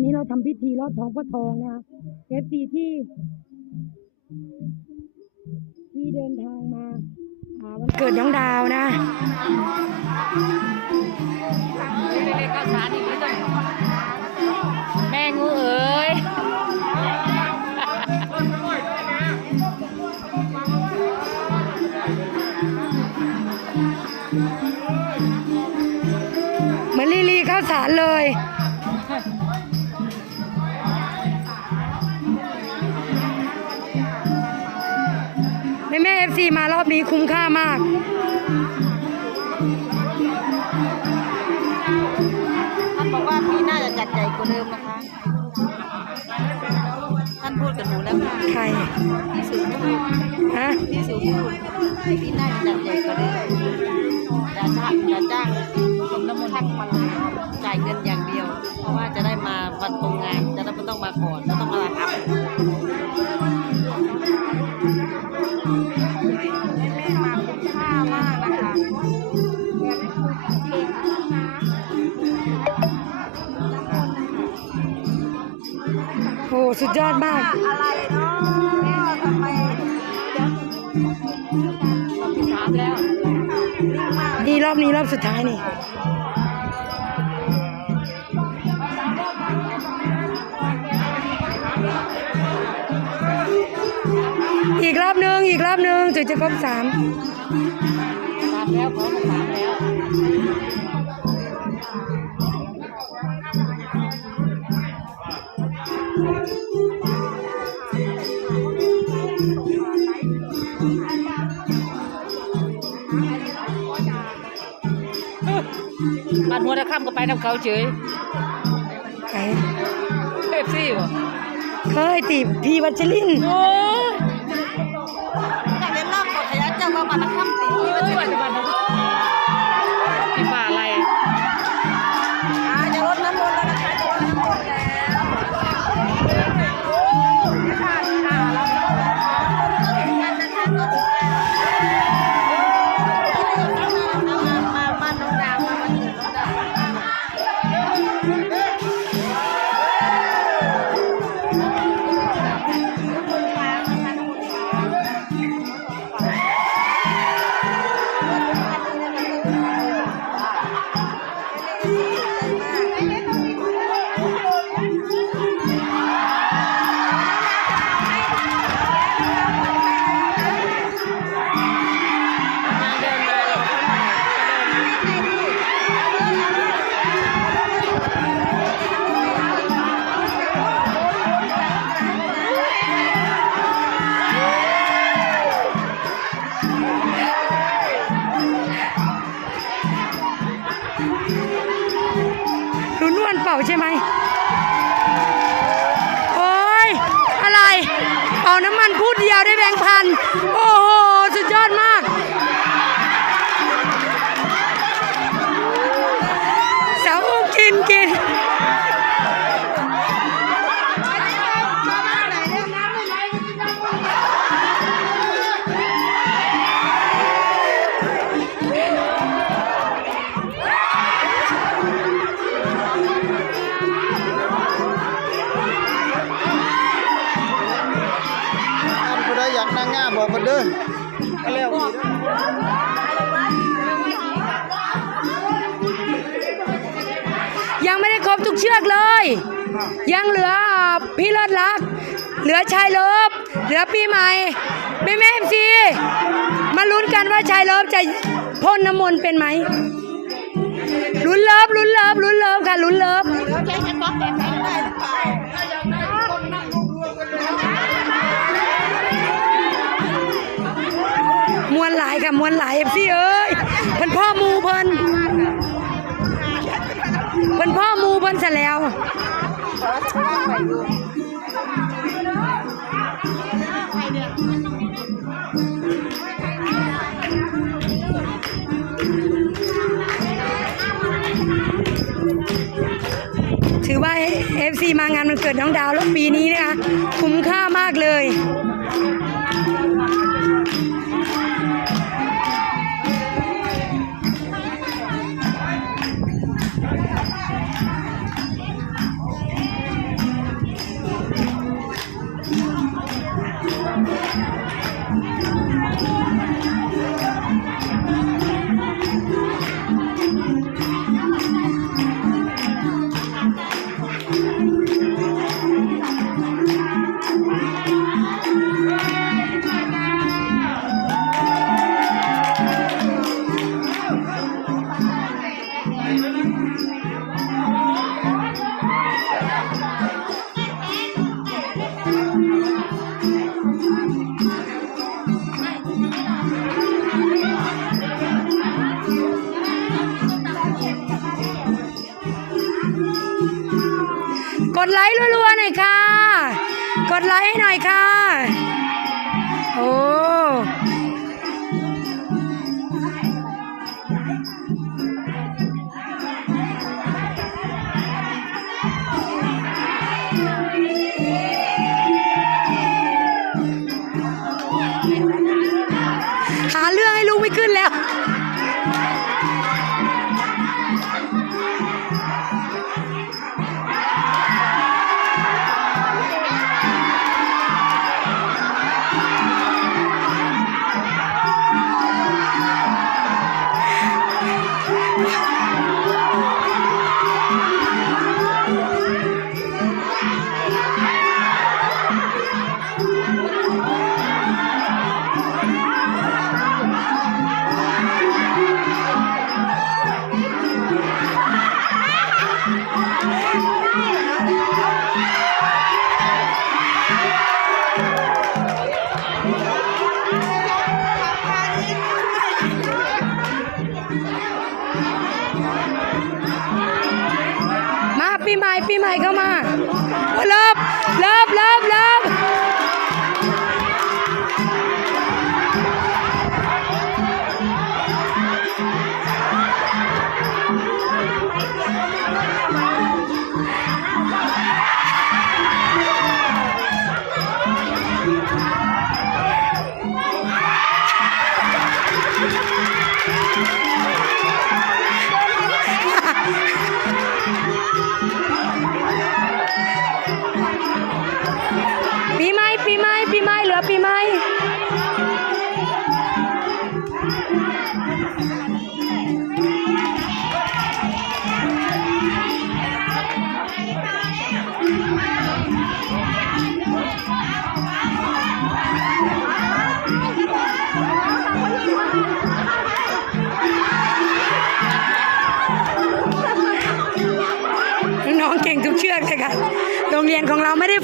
ตอนนี้เราทำพิธีลอดท้องพระทองนะคะเอฟซีที่ ที่เดินทางมาอาวันเกิดน้องดาวนะล็กๆข้าวสารอีกนิดหน่อยแม่งูเอ๋ยเหมือนลีลีข้าวสารเลย พูดกับหนูแล้วค่ะใครพี่สิวพูดฮะพี่สิวพูดปีหน้าจะจัดใหญ่กว่าเดิมจะจ้างจะจ้างคนน้ำมันต์มาเลยจ่ายเงินอย่างเดียว เพราะว่าจะได้มาวันตรงงานจะได้ไม่ต้องมาก่อนไม่ต้องมารับ สุดยอดมาก อะไรเนาะทำไมถามแล้วนี่รอบนี้รอบสุดท้ายนี่อีกรอบหนึ่งอีกรอบหนึ่งถึงจะครบสามตามแล้วเขาตามแล้ว บ้านหัวตะค่ำก็ไปน้ำเขาเฉยใครเอฟซีบ่เคยตีพี่วัชรินทร์ โอ้ อยากนั่งง่าบอกกันเด้อก็แล้วยังไม่ได้ครบทุกเชือกเลย ยังเหลืออ่าพี่เลิศรัก เหลือชายเลิฟเหลือปีใหม่แม่แม่เอ็มซีมาลุ้นกันว่าชายเลิฟจะพ่นน้ำมนต์เป็นไหมลุ้นเลิฟลุ้นเลิฟลุ้นเลิฟค่ะลุ้นเลิฟ มวลายายค่ะมวนหลายเอฟซีเอ้ยเพิ่นพ่อมูเพิ่นเพิ่นพ่อมูเพิ่นซะแล้วถือว่า FC มางานมันเกิดน้องดาวแล้วปีนี้นะคะคุ้มค่ามากเลย ก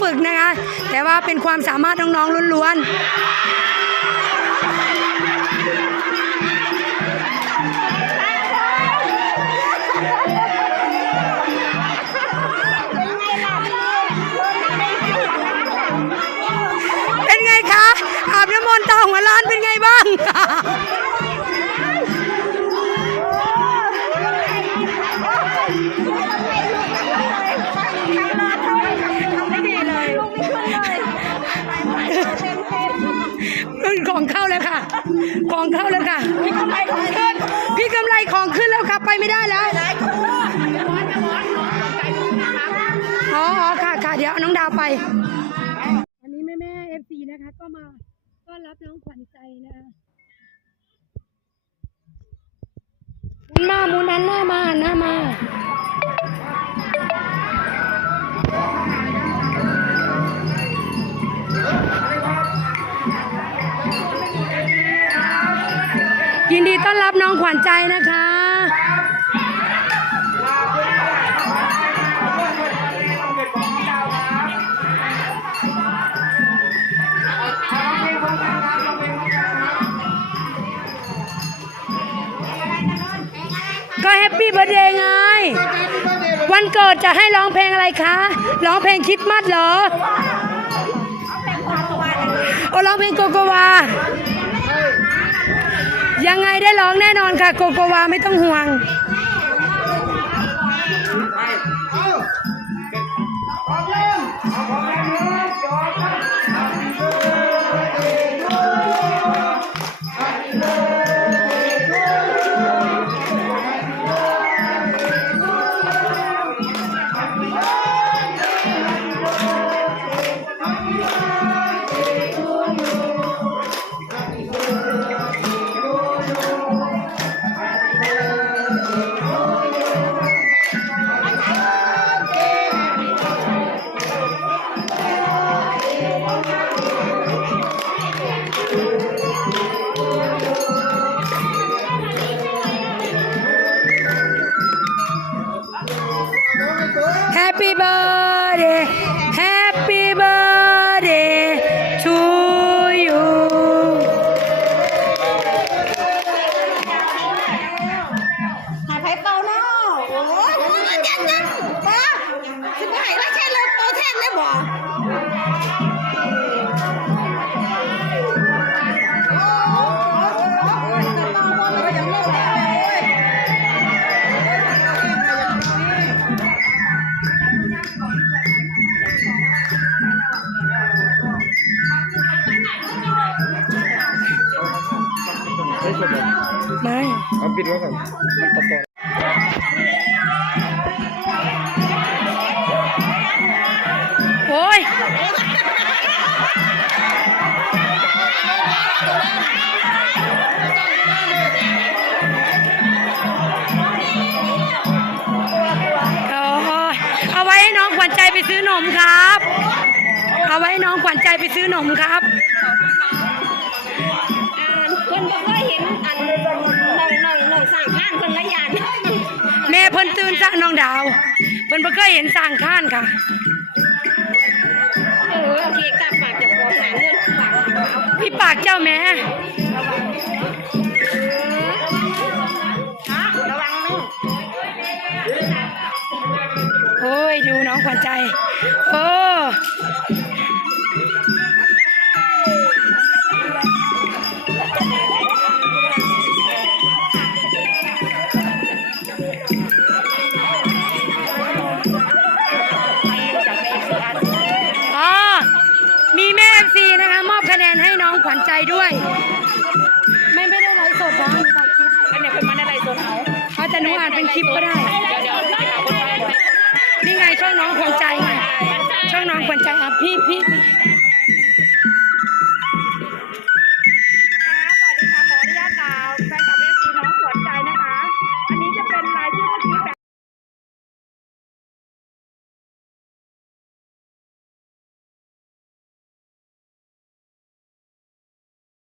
ฝึกนะคะ แต่ว่าเป็นความสามารถน้องๆล้วนๆ ของเข้าแล้วค่ะ ของเข้าแล้วค่ะ พี่กำไรของขึ้น พี่กำไรของขึ้นแล้วค่ะ ไปไม่ได้แล้วอ๋ออ๋อค่ะค่ะเดี๋ยวน้องดาวไปวันนี้แม่แม่เอฟซีนะคะ ก็มาต้อนรับน้องขวัญใจนะมุนมามุนนั้นหน้ามาหน้ามา อนรับน้องขวัญใจนะคะก็แฮปปี้เบอร์เดย์ไง วันเกิดจะให้ร้องเพลงอะไรคะ ร้องเพลงคิดมัดเหรอโอ้ร้องเพลงโกโกวา ยังไงได้ร้องแน่นอนค่ะ โกโกวาไม่ต้องห่วง ยเจ็ดจังป้าสิบหายแล้วใช่เลยโตแทนได้บ่ไม่เอาปิดไว้ก่อนมันตัดต่อโนมครับ เอาไว้ให้น้องขวัญใจไปซื้อนมครับอ่าคนบ่เคยเห็นอันหน่อยหน่อยหน่อยสร้างข้านคนละยานแม่เพิ่นตื่นซะน้องดาว เพิ่นบ่เคยเห็นสร้างข้านค่ะเออโอเคกลับปากจะพอหาเงินปากพี่ปากเจ้าแม่ อ้ย ดูน้องขวัญใจ โอ้อ๋อมีแม่เอฟซีนะคะ มอบคะแนนให้น้องขวัญใจด้วย ไม่ไม่ได้ไลฟ์สดนะมีถ่ายคลิปอันนี้เป็นมันอะไรตัวเขาเขาจะหนูอ่านเป็นคลิปก็ได้ นไปนี่ไงช่องน้องขวัญใจไงช่องน้องขวัญใจอะพี่พี่พี่